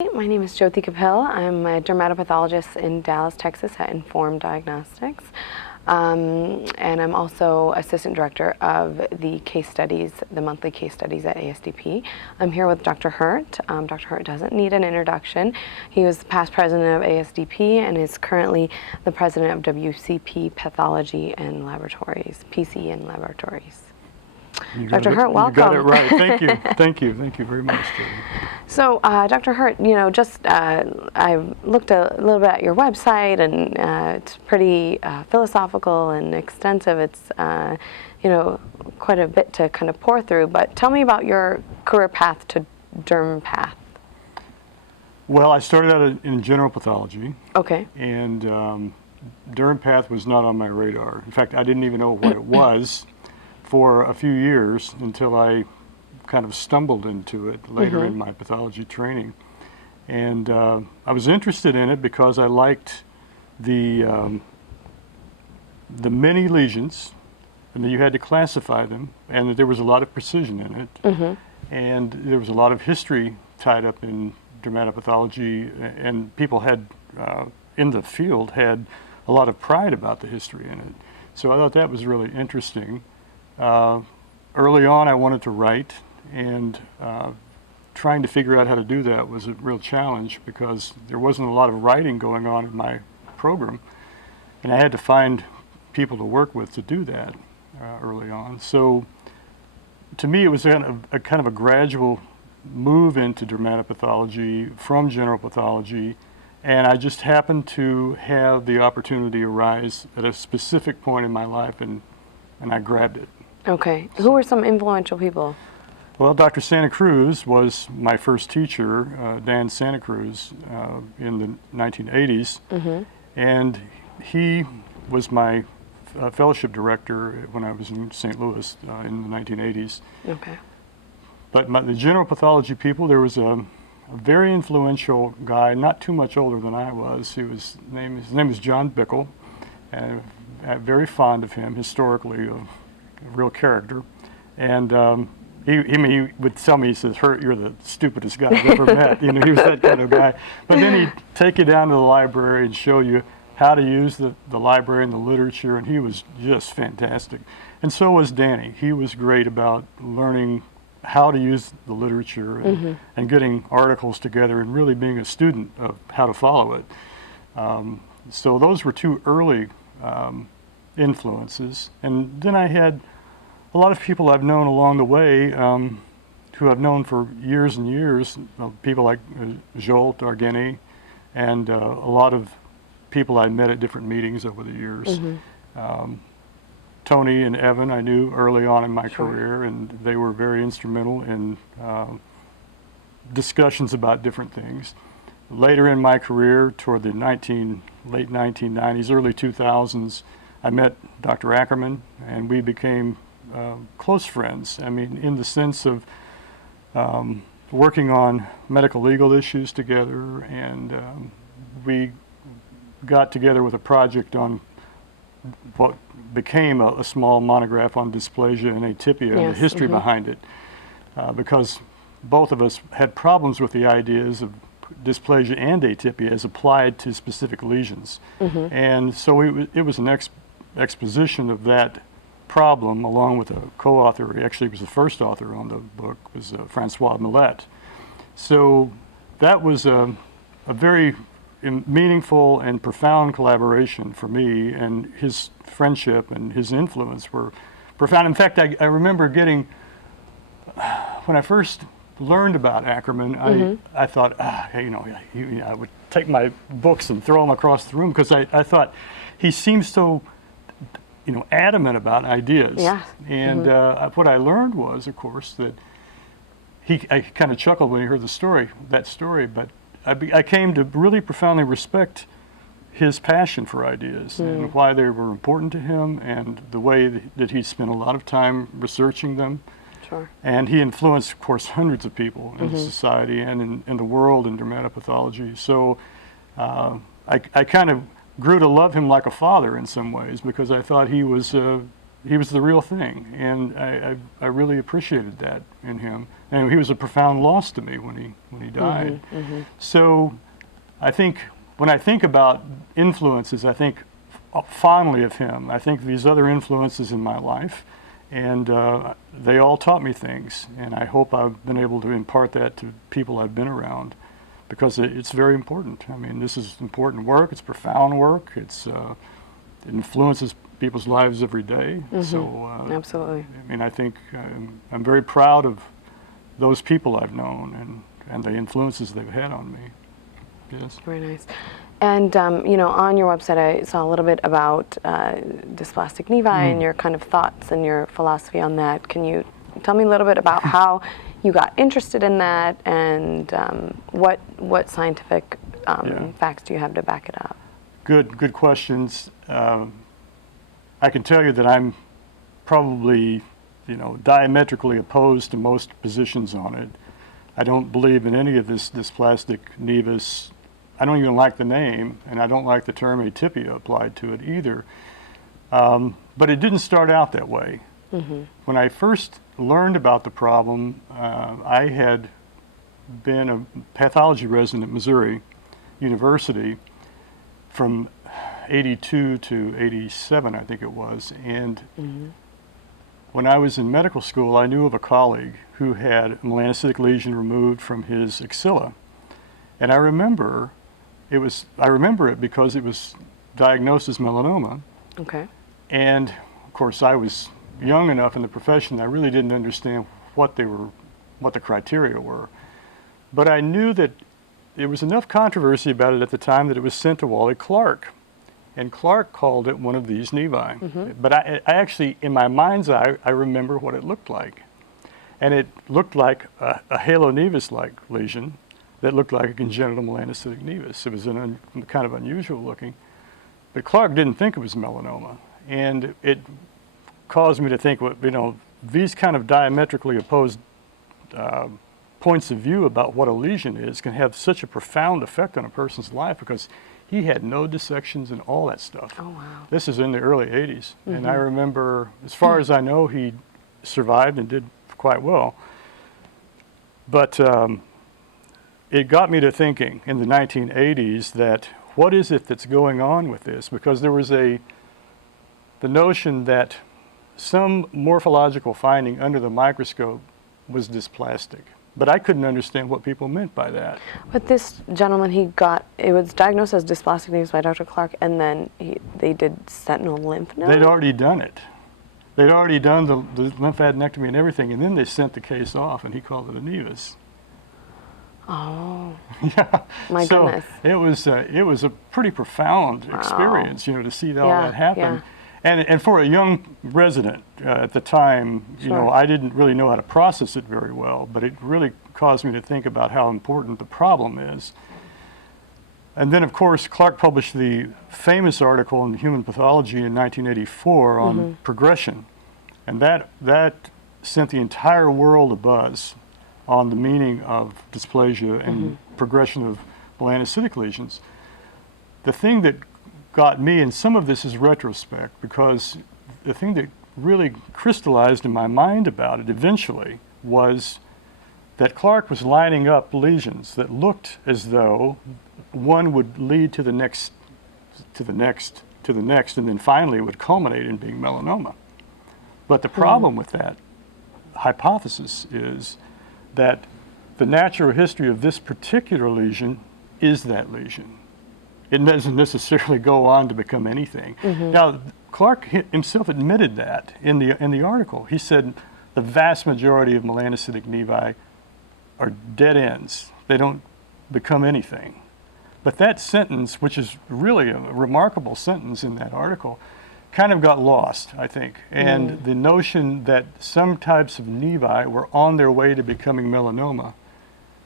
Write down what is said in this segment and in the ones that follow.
My name is Jyoti Kapil. I'm a dermatopathologist in Dallas, Texas at Inform Diagnostics. And I'm also assistant director of the case studies, the monthly case studies at ASDP. I'm here with Dr. Hurt. Dr. Hurt doesn't need an introduction. He was the past president of ASDP and is currently the president of WCP Pathology and Laboratories, PC and Laboratories. Dr. Hurt, welcome. You got it right. Thank you. Thank you very much, Jyoti. So, Dr. Hurt, I've looked a little bit at your website, and it's pretty philosophical and extensive. It's, quite a bit to kind of pour through. But tell me about your career path to derm path. Well, I started out in general pathology. Okay. And derm path was not on my radar. In fact, I didn't even know what it was for a few years until I kind of stumbled into it later in my pathology training. And I was interested in it because I liked the many lesions, and that you had to classify them, and that there was a lot of precision in it. And there was a lot of history tied up in dermatopathology, and people had, in the field, had a lot of pride about the history in it. So I thought that was really interesting. Early on, I wanted to write, and trying to figure out how to do that was a real challenge because there wasn't a lot of writing going on in my program, and I had to find people to work with to do that early on. So to me, it was kind of a gradual move into dermatopathology from general pathology, and I just happened to have the opportunity arise at a specific point in my life, and I grabbed it. Okay. Who were some influential people? Well, Dr. Santa Cruz was my first teacher, Dan Santa Cruz, in the 1980s. And he was my fellowship director when I was in St. Louis in the 1980s. Okay. But the general pathology people, there was a very influential guy, not too much older than I was. His name was John Bickle, and I'm very fond of him, historically, a real character. And he would tell me, he says, "Hurt, you're the stupidest guy I've ever met." He was that kind of guy. But then he'd take you down to the library and show you how to use the library and the literature, and he was just fantastic. And so was Danny. He was great about learning how to use the literature and getting articles together and really being a student of how to follow it. So those were two early influences. And then I had a lot of people I've known along the way who I've known for years and years, people like Joel Dargeni, and a lot of people I met at different meetings over the years. Tony and Evan I knew early on in my career, and they were very instrumental in discussions about different things. Later in my career, toward the late 1990s, early 2000s, I met Dr. Ackerman, and we became close friends. I mean, in the sense of working on medical legal issues together, and we got together with a project on what became a small monograph on dysplasia and atypia and the history behind it, because both of us had problems with the ideas of dysplasia and atypia as applied to specific lesions. And so it was an exposition of that problem, along with a co-author. He actually was the first author on the book, was Francois Millet. So that was a very meaningful and profound collaboration for me, and his friendship and his influence were profound. In fact, I remember getting, when I first learned about Ackerman, I thought, I would take my books and throw them across the room, because I thought he seemed so adamant about ideas. And what I learned was, of course, that I kind of chuckled when he heard that story, but I came to really profoundly respect his passion for ideas and why they were important to him, and the way that he spent a lot of time researching them. And he influenced, of course, hundreds of people in society and in the world in dermatopathology. So I kind of grew to love him like a father in some ways, because I thought he was the real thing, and I really appreciated that in him. And he was a profound loss to me when he died. So I think when I think about influences, I think fondly of him. I think these other influences in my life, and they all taught me things, and I hope I've been able to impart that to people I've been around, because it's very important. I mean, this is important work, it's profound work, it influences people's lives every day. So Absolutely. I mean, I think I'm very proud of those people I've known and the influences they've had on me. Yes. Very nice. And you know, on your website, I saw a little bit about dysplastic nevi and your kind of thoughts and your philosophy on that. Can you tell me a little bit about how you got interested in that, and what scientific facts do you have to back it up? Good questions. I can tell you that I'm probably, diametrically opposed to most positions on it. I don't believe in any of this dysplastic nevus. I don't even like the name, and I don't like the term atypia applied to it either. But it didn't start out that way. When I first learned about the problem, I had been a pathology resident at Missouri University from 82 to 87, I think it was. And when I was in medical school, I knew of a colleague who had a melanocytic lesion removed from his axilla. And I remember it because it was diagnosed as melanoma. Okay. And of course, I was young enough in the profession, I really didn't understand what the criteria were. But I knew that there was enough controversy about it at the time that it was sent to Wally Clark. And Clark called it one of these nevi. But I actually, in my mind's eye, I remember what it looked like. And it looked like a halonevus-like lesion that looked like a congenital melanocytic nevus. It was kind of unusual looking. But Clark didn't think it was melanoma. And it caused me to think, these kind of diametrically opposed points of view about what a lesion is can have such a profound effect on a person's life, because he had no dissections and all that stuff. Oh, wow. This is in the early 80s. And I remember, as far as I know, he survived and did quite well. But it got me to thinking in the 1980s that what is it that's going on with this? Because there was the notion that some morphological finding under the microscope was dysplastic. But I couldn't understand what people meant by that. But this gentleman, it was diagnosed as dysplastic nevus by Dr. Clark, and then they did sentinel lymph node? They'd already done it. They'd already done the lymphadenectomy and everything, and then they sent the case off, and he called it a nevus. Oh. Yeah. My goodness. It was a pretty profound experience, to see all that happen. Yeah. And for a young resident at the time, I didn't really know how to process it very well, but it really caused me to think about how important the problem is. And then, of course, Clark published the famous article in Human Pathology in 1984 on progression. And that sent the entire world abuzz on the meaning of dysplasia and progression of melanocytic lesions. The thing that got me, and some of this is retrospect, because the thing that really crystallized in my mind about it eventually was that Clark was lining up lesions that looked as though one would lead to the next, to the next, to the next, and then finally it would culminate in being melanoma. But the problem with that hypothesis is that the natural history of this particular lesion is that lesion. It doesn't necessarily go on to become anything. Now, Clark himself admitted that in the article. He said the vast majority of melanocytic nevi are dead ends. They don't become anything. But that sentence, which is really a remarkable sentence in that article, kind of got lost, I think. And the notion that some types of nevi were on their way to becoming melanoma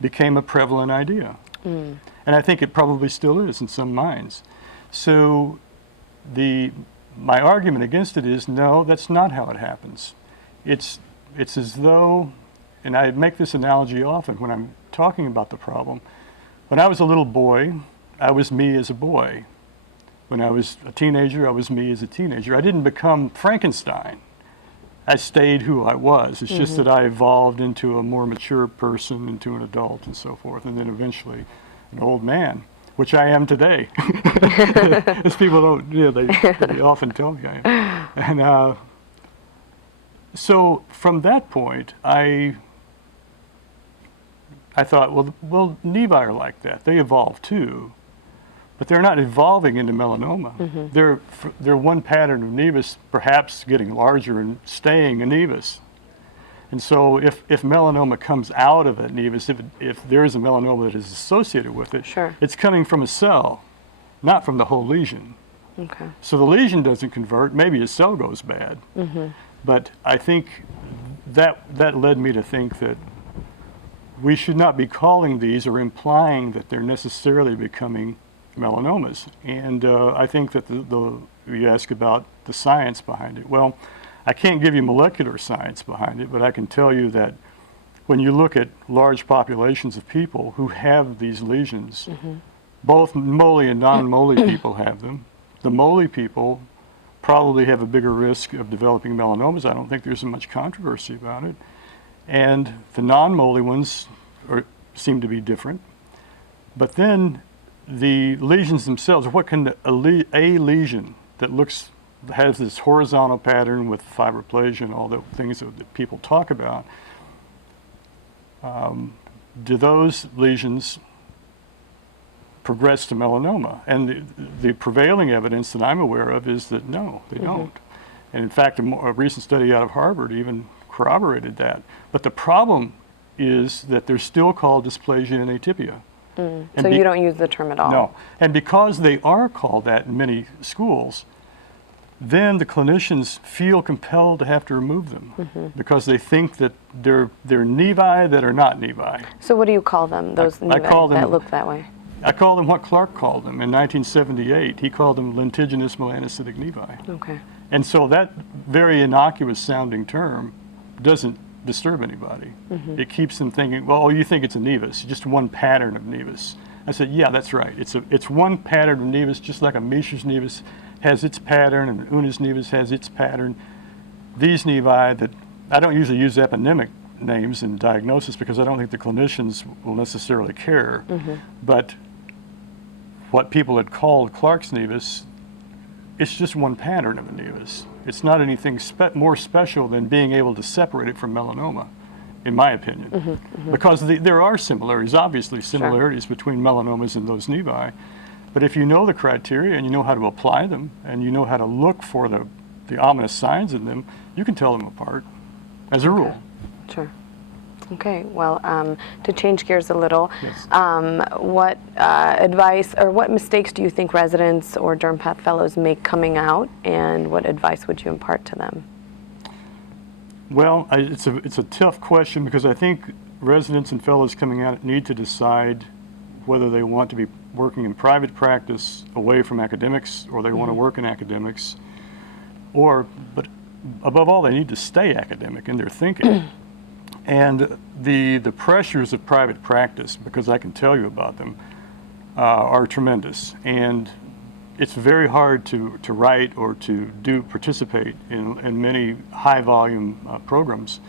became a prevalent idea. And I think it probably still is in some minds. So my argument against it is, no, that's not how it happens. It's as though, and I make this analogy often when I'm talking about the problem, when I was a little boy, I was me as a boy. When I was a teenager, I was me as a teenager. I didn't become Frankenstein. I stayed who I was. It's just that I evolved into a more mature person, into an adult and so forth, and then eventually an old man, which I am today. As people don't, they often tell me I am. And so from that point, I thought, well, nevi are like that. They evolve too. But they're not evolving into melanoma. They're one pattern of nevus, perhaps getting larger and staying a nevus. And so if melanoma comes out of a nevus, if there is a melanoma that is associated with it, Sure. it's coming from a cell, not from the whole lesion. Okay. So the lesion doesn't convert, maybe a cell goes bad. But I think that led me to think that we should not be calling these or implying that they're necessarily becoming melanomas. And I think that you ask about the science behind it. Well, I can't give you molecular science behind it, but I can tell you that when you look at large populations of people who have these lesions, both moly and non-moly people have them. The moly people probably have a bigger risk of developing melanomas. I don't think there's much controversy about it. And the non-moly ones seem to be different. But then the lesions themselves, what can a lesion that has this horizontal pattern with fibroplasia and all the things that people talk about, do those lesions progress to melanoma? And the prevailing evidence that I'm aware of is that no, they don't. And in fact, a recent study out of Harvard even corroborated that. But the problem is that they're still called dysplasia and atypia. So you don't use the term at all? No. And because they are called that in many schools, then the clinicians feel compelled to have to remove them because they think that they're nevi that are not nevi. So what do you call them, those nevi that look that way? I call them what Clark called them in 1978. He called them lentiginous melanocytic nevi. Okay. And so that very innocuous sounding term doesn't disturb anybody. It keeps them thinking, well, you think it's a nevus, just one pattern of nevus. I said, yeah, that's right. It's one pattern of nevus, just like a Misch's nevus has its pattern and Unna's nevus has its pattern. These nevi that I don't usually use eponymic names in diagnosis because I don't think the clinicians will necessarily care. But what people had called Clark's nevus, it's just one pattern of a nevus. It's not anything more special than being able to separate it from melanoma, in my opinion. Because there are similarities, obviously similarities between melanomas and those nevi. But if you know the criteria and you know how to apply them and you know how to look for the ominous signs in them, you can tell them apart, as a rule. Sure. Okay, well, to change gears a little, Yes. what advice or what mistakes do you think residents or dermpath fellows make coming out, and what advice would you impart to them? Well, it's a tough question because I think residents and fellows coming out need to decide whether they want to be working in private practice away from academics or they want to work in academics, but above all, they need to stay academic in their thinking. And the pressures of private practice, because I can tell you about them, are tremendous. And it's very hard to write or to participate in many high volume programs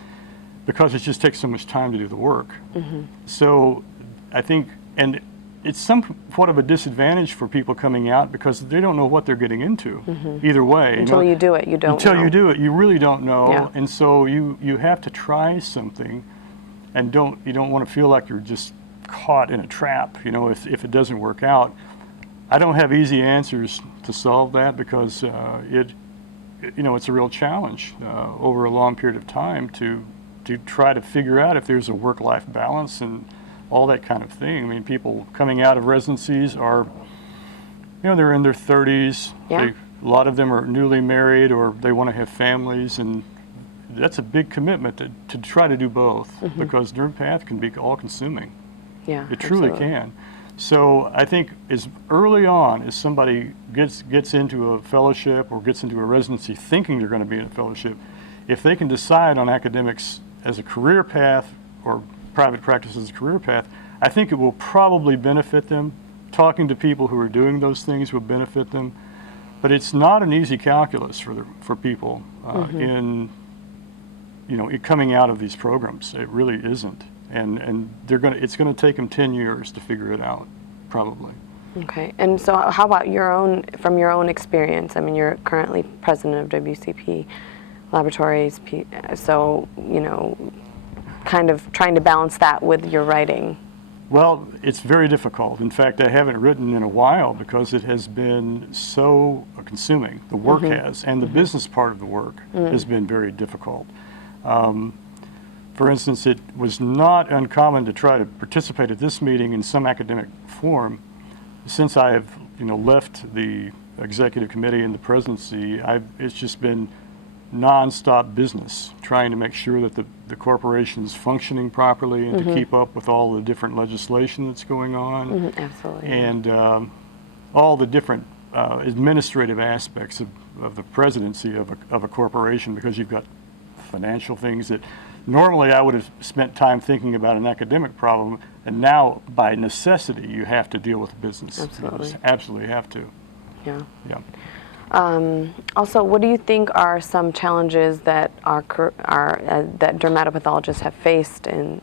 because it just takes so much time to do the work. So I think, and it's somewhat of a disadvantage for people coming out because they don't know what they're getting into either way. Until you do it, you don't know. Until you do it, you really don't know. Yeah. And so you have to try something and you don't want to feel like you're just caught in a trap, if it doesn't work out. I don't have easy answers to solve that because it's a real challenge over a long period of time to try to figure out if there's a work-life balance and all that kind of thing. I mean, people coming out of residencies are, they're in their 30s. Yeah. A lot of them are newly married or they want to have families, and that's a big commitment to try to do both because dermpath can be all-consuming. Yeah, it truly can. So I think as early on as somebody gets into a fellowship or gets into a residency thinking they're going to be in a fellowship, if they can decide on academics as a career path or private practice as a career path, I think it will probably benefit them. Talking to people who are doing those things will benefit them. But it's not an easy calculus for people in coming out of these programs. It really isn't. And it's going to take them 10 years to figure it out, probably. Okay. And so how about from your own experience? I mean, you're currently president of WCP Laboratories, so, kind of trying to balance that with your writing. Well, it's very difficult. In fact, I haven't written in a while because it has been so consuming. The work has, and the business part of the work has been very difficult. For instance, it was not uncommon to try to participate at this meeting in some academic form. Since I have, left the executive committee and the presidency, it's just been nonstop business, trying to make sure that the corporation is functioning properly and to keep up with all the different legislation that's going on. Absolutely. And all the different administrative aspects of the presidency of a corporation, because you've got financial things that normally I would have spent time thinking about an academic problem, and now by necessity you have to deal with business. Absolutely. You just absolutely have to. Yeah. Yeah. Also, what do you think are some challenges that that dermatopathologists have faced, and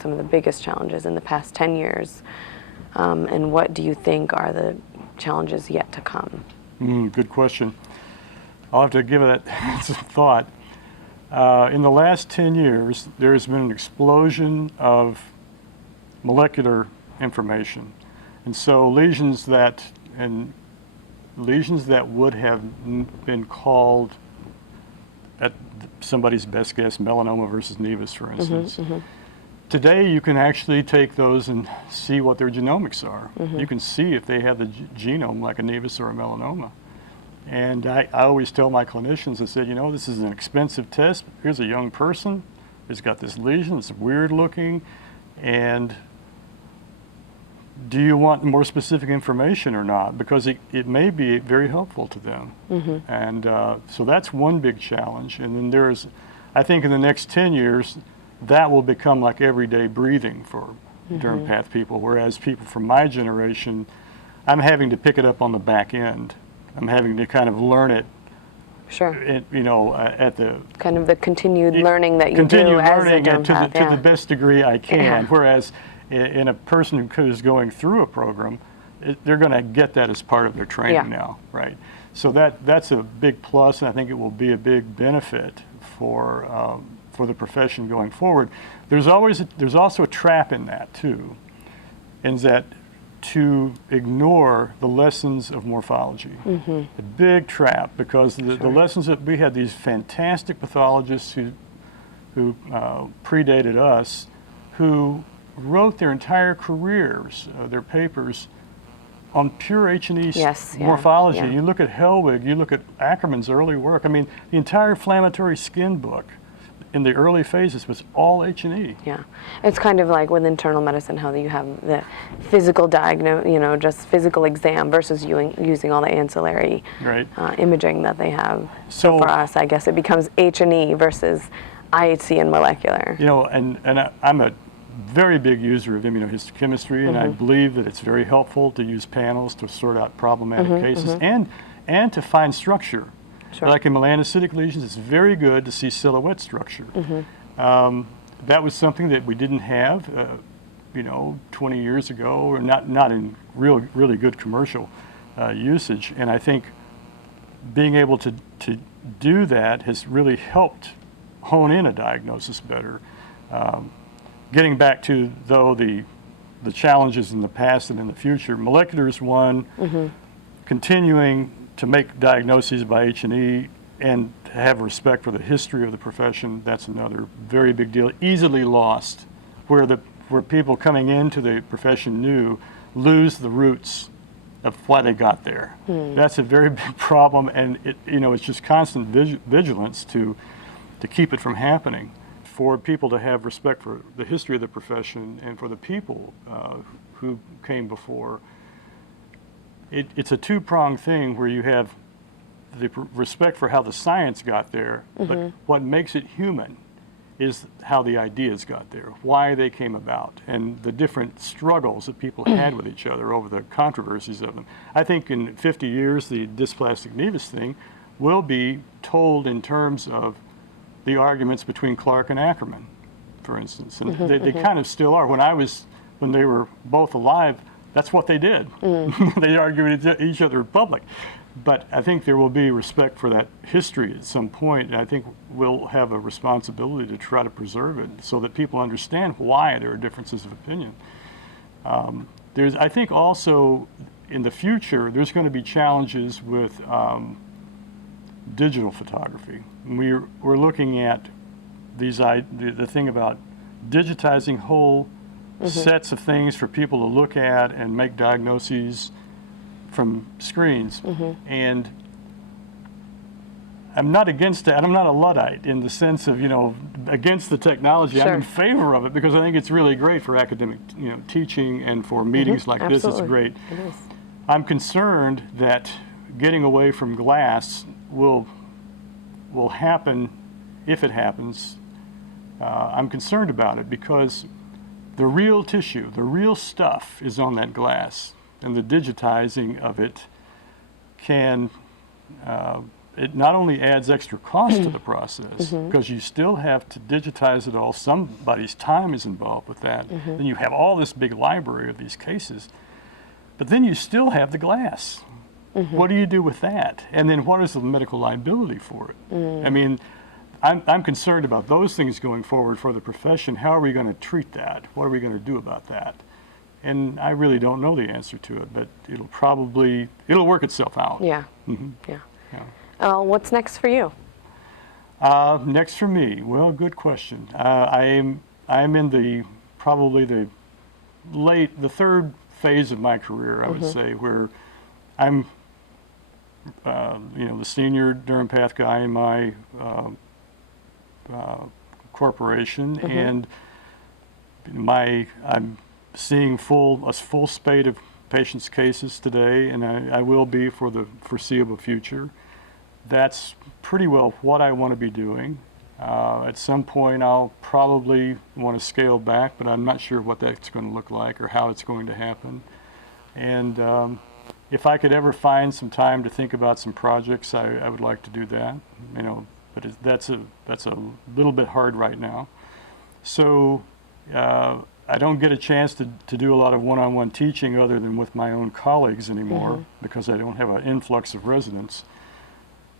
some of the biggest challenges in the past 10 years? And what do you think are the challenges yet to come? Good question. I'll have to give that some thought. In the last 10 years, there has been an explosion of molecular information, and so lesions that would have been called, at somebody's best guess, melanoma versus nevus, for instance. Today, you can actually take those and see what their genomics are. You can see if they have the genome like a nevus or a melanoma. And I always tell my clinicians, I said, this is an expensive test. Here's a young person who's got this lesion, it's weird looking, and do you want more specific information or not? Because it may be very helpful to them. And so that's one big challenge. And then I think in the next 10 years, that will become like everyday breathing for dermpath people, whereas people from my generation, I'm having to pick it up on the back end. I'm having to kind of learn it. Sure. At the kind of the continued learning that you do as a dermpath, to the best degree I can. Whereas in a person who's going through a program, they're going to get that as part of their training now, right? So that's a big plus, and I think it will be a big benefit for the profession going forward. There's also a trap in that too, in that to ignore the lessons of morphology. A big trap, because the lessons that we had, these fantastic pathologists who predated us, who wrote their entire careers, their papers, on pure H&E morphology. You look at Hellwig, you look at Ackerman's early work. I mean, the entire inflammatory skin book in the early phases was all H&E. Yeah, it's kind of like with internal medicine, how you have the physical just physical exam versus using all the ancillary imaging that they have. So for us, I guess it becomes H&E versus IHC and molecular. And I'm a very big user of immunohistochemistry, and I believe that it's very helpful to use panels to sort out problematic cases and to find structure. Like in melanocytic lesions, it's very good to see silhouette structure. That was something that we didn't have, 20 years ago, or not in really good commercial usage. And I think being able to do that has really helped hone in a diagnosis better. Getting back to, though, the challenges in the past and in the future, molecular is one, continuing to make diagnoses by H&E and have respect for the history of the profession, that's another very big deal. Easily lost, where people coming into the profession lose the roots of why they got there. That's a very big problem, and it's just constant vigilance to keep it from happening. For people to have respect for the history of the profession and for the people who came before. It's a two-pronged thing, where you have the respect for how the science got there, but what makes it human is how the ideas got there, why they came about, and the different struggles that people had with each other over the controversies of them. I think in 50 years, the dysplastic nevus thing will be told in terms of the arguments between Clark and Ackerman, for instance. And they kind of still are. When they were both alive, that's what they did. They argued with each other in public. But I think there will be respect for that history at some point. And I think we'll have a responsibility to try to preserve it so that people understand why there are differences of opinion. I think also in the future, there's going to be challenges with digital photography. We're looking at the thing about digitizing whole sets of things for people to look at and make diagnoses from screens. And I'm not against that. I'm not a Luddite in the sense of, against the technology. Sure. I'm in favor of it because I think it's really great for academic, teaching and for meetings like this. It's great. It is. I'm concerned that getting away from glass will happen if it happens. I'm concerned about it because the real tissue, the real stuff is on that glass, and the digitizing of it it not only adds extra cost to the process, because you still have to digitize it all. Somebody's time is involved with that. Then you have all this big library of these cases, but then you still have the glass. What do you do with that? And then what is the medical liability for it? I mean, I'm concerned about those things going forward for the profession. How are we going to treat that? What are we going to do about that? And I really don't know the answer to it, but it'll work itself out. Yeah. What's next for you? Next for me, well, good question. I'm in probably the third phase of my career, I would say, where I'm, the senior dermpath guy in my corporation, and I'm seeing a full spate of patients' cases today, and I will be for the foreseeable future. That's pretty well what I want to be doing. At some point, I'll probably want to scale back, but I'm not sure what that's going to look like or how it's going to happen. And if I could ever find some time to think about some projects, I would like to do that. But that's a little bit hard right now. So I don't get a chance to do a lot of one-on-one teaching other than with my own colleagues anymore because I don't have an influx of residents.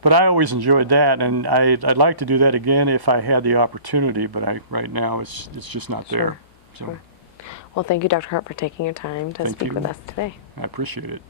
But I always enjoyed that, and I'd like to do that again if I had the opportunity, but right now it's just not there. So. Well, thank you, Dr. Hart, for taking your time to speak with us today. I appreciate it.